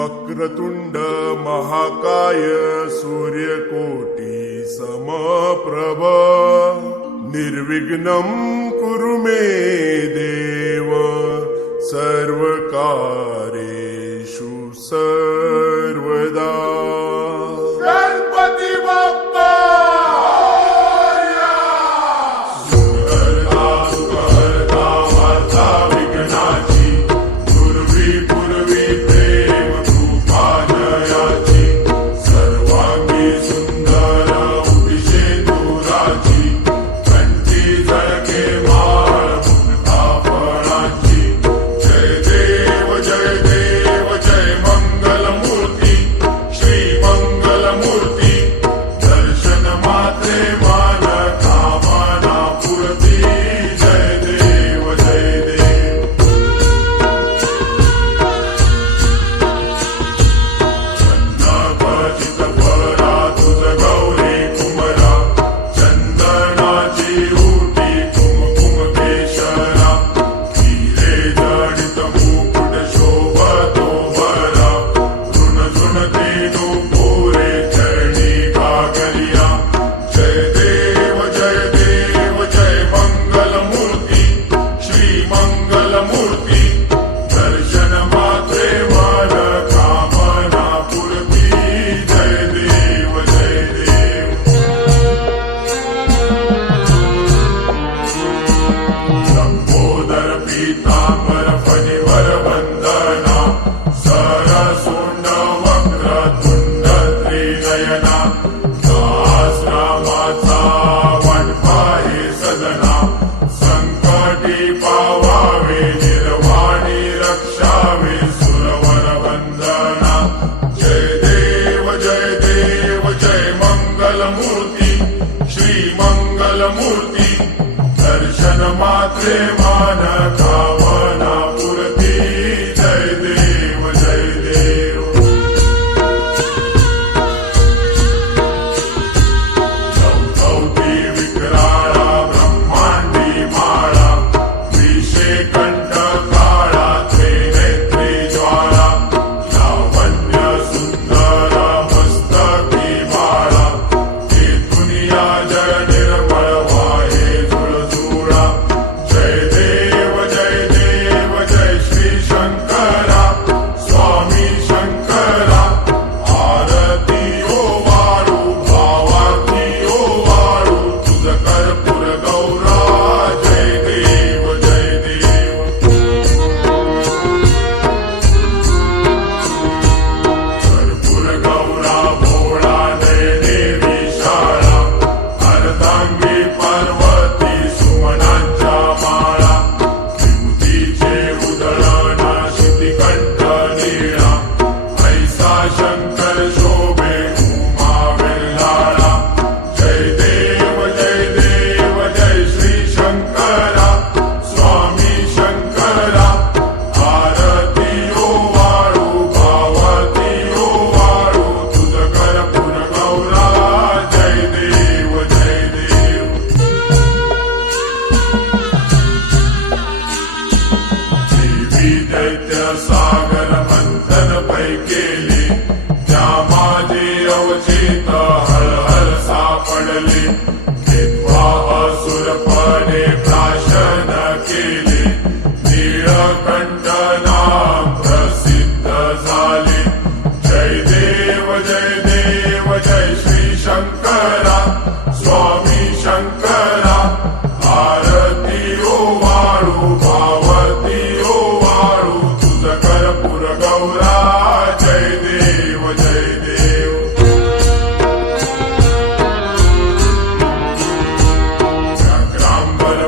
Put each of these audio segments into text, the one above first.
वक्रतुंड महाकाय सूर्यकोटी समप्रभ निर्विघ्नं कुरु मे देव सर्वकार्येषु सर्वदा। गणपती बाप्पा दर्शन मात्रे मान कामना पूर्ती जय देव जय देव। चौकौटी विक्राळा ब्रह्मांडी माळा विषे कंठ काळा त्रिनेत्री ज्वाळा लावण्य सुंदर मस्तकी बाळा हे दुनिया जय निर्मळ सागर मंथन पै केले त्या माझे अवचित हर हर सापडले विद्वा असुरपणे प्राशन केले नीळकंठ नाम प्रसिद्ध झाले जय देव जय श्री शंकरा स्वामी शंकरा आरती ओ वाळू भावती ओ वाळू कर्पूर गौरा जय देव जय देव। व्याघ्रांबर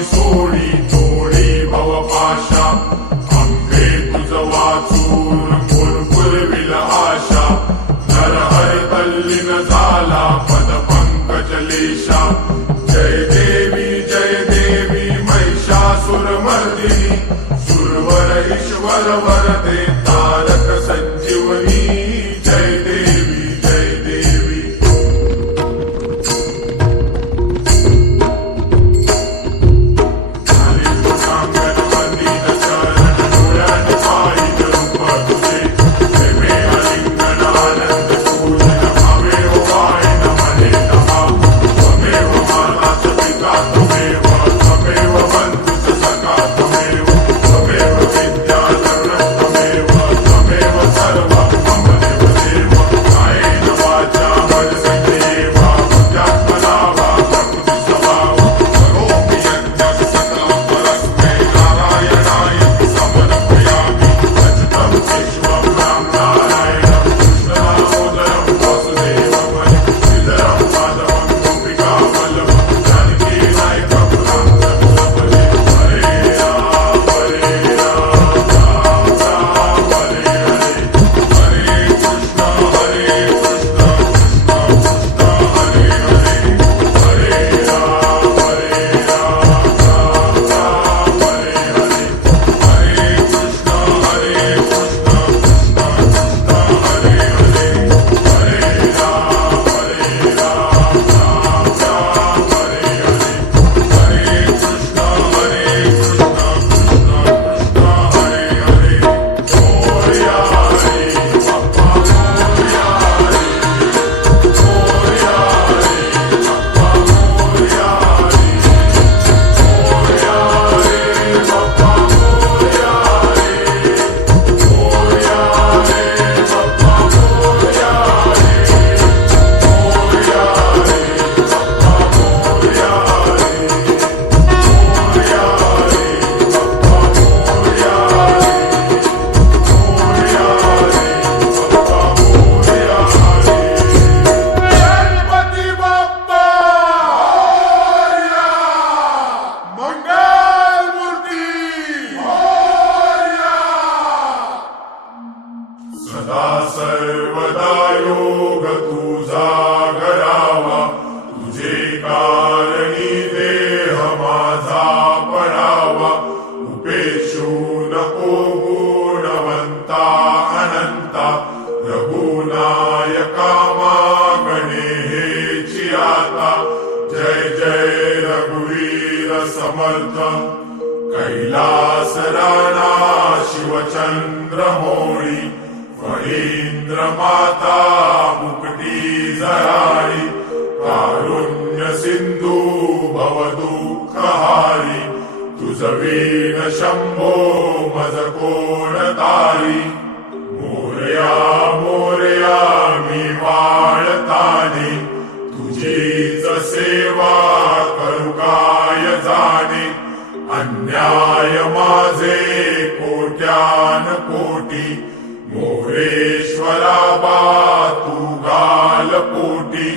माझी सोडी तोडी भवपाशा अंबे तुझ वाचून पुरपुरविल आशा नरहर तल्लीन झाला पद पंकज लेशा जय देवी महिषासुरमर्दिनी सुरवर ईश्वर वरदे तारक संजीवनी जय देवी जय देवी सांगन वंदित चरण डोळ्याने पाहिल रूप तुझे प्रेमे आलिंगन आनंद पूजन भावे वायन मने नमः त्वमेव माताच पिता त्वमेव त्वमेव बंधुच सखा त्वमेव त्वमेव विद्याधर त्वमेव त्वमेव सर्वं मम देवदेव कायेन वाचा मनसेवा बुद्ध्यात्मना वा प्रकृति स्वभाव करोमि यज्ञं सकलं परस्मै नारायणाय समर्पयामि अच्युतं केशवं राम नारायणं कृष्णदामोदरं वासुदेवं श्रीधरं माधवं गोपिकावल्लभं जानकी नायकं राम जगदम्बे हरे राम हरे राम राम राम हरे हरे हरे कृष्ण हरे कृष्ण कृष्ण कृष्ण हरे हरे हरे राम राम राम हरे हरे हरे कृष्ण हरे कृष्ण कृष्ण कृष्ण हरे हरे हरे राम राम राम हरे हरे हरे कृष्ण हरे कृष्ण कृष्ण कृष्ण हरे हरे मोरया रे बाप्पा मोरया रे मोरया रे बाप्पा मोरया रे मोरया रे बाप्पा मोरया रे मोरया रे बाप्पा मोरया रे मोरया रे बाप्पा मोरया रे मोरया रे बाप्पा मोरया रे मोरया रे बाप्पा मोरया रे गणपती बाप्पा मोरया मंगल मूर्ती मोरया सदा सर्वदा योग तुझा घडावा तुझे कारणी देह माझा पडावा उपेक्षू नको गुणवंता अनंता रघुनायका मागणे हेची आता जय जय रघुवीर समर्थ कैलास राणा शिवचंद्र मोळी फणींद्र माता मुकटी जराळी कारुण्य सिंधू भवदुःखहारी तुझ वीण शंभो मज कोण तारी मोरया मोरया मी वाळताने तुझीच सेवा करू काय जाणे अन्याय माझे कोट्यान कोटी मोरेश्वरा बा तू घाल पोटी